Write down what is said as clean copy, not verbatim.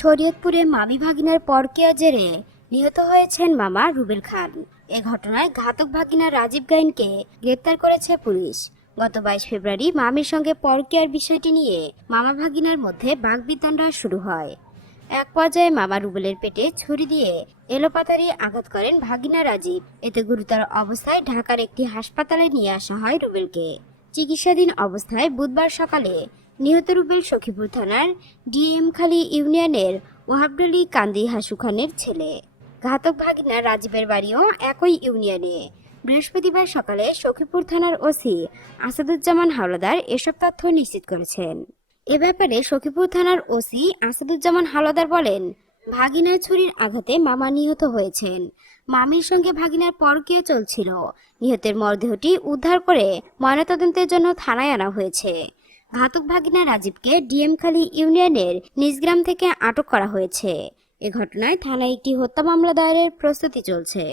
শরীয়তপুরে মামি ভাগিনার পরকীয়ার জেরে নিহত হয়েছেন মামা রুবেল খান। এ ঘটনায় ঘাতক ভাগিনা রাজীব গাইনকে গ্রেপ্তার করেছে পুলিশ। গত 22 ফেব্রুয়ারি মামির সঙ্গে পরকীয়ার বিষয়টি নিয়ে মামা ভাগিনার মধ্যে বাগবিতণ্ডা শুরু হয়। এক পর্যায়ে মামা রুবেলের পেটে ছুরি দিয়ে এলোপাতাড়ি আঘাত করেন ভাগিনা রাজীব। এতে গুরুতর অবস্থায় ঢাকার একটি হাসপাতালে নিয়ে আসা হয় রুবেলকে। চিকিৎসাধীন অবস্থায় বুধবার সকালে নিহত রুবেল সখীপুর থানার ডিএমখালী ইউনিয়নের ওয়াহাবডলি কান্দি হাসু খানের ছেলে। ঘাতক ভাগিনা রাজীবের বাড়িও একই ইউনিয়নে। বৃহস্পতিবার সকালে সখীপুর থানার ওসি আসাদুজ্জামান হাওলাদার এসব তথ্য নিশ্চিত করেছেন। এ ব্যাপারে সখীপুর থানার ওসি আসাদুজ্জামান হাওলাদার বলেন, ভাগিনার ছুরির আঘাতে মামা নিহত হয়েছেন। মামির সঙ্গে ভাগিনার পরকীয়া চলছিল। নিহতের মরদেহটি উদ্ধার করে ময়নাতদন্তের জন্য থানায় আনা হয়েছে। ঘাতক ভাগিনা রাজীবকে ডিএমখালী ইউনিয়নের নিজগ্রাম থেকে আটক করা হয়েছে। এ ঘটনায় থানায় একটি হত্যা মামলা দায়েরের প্রস্তুতি চলছে।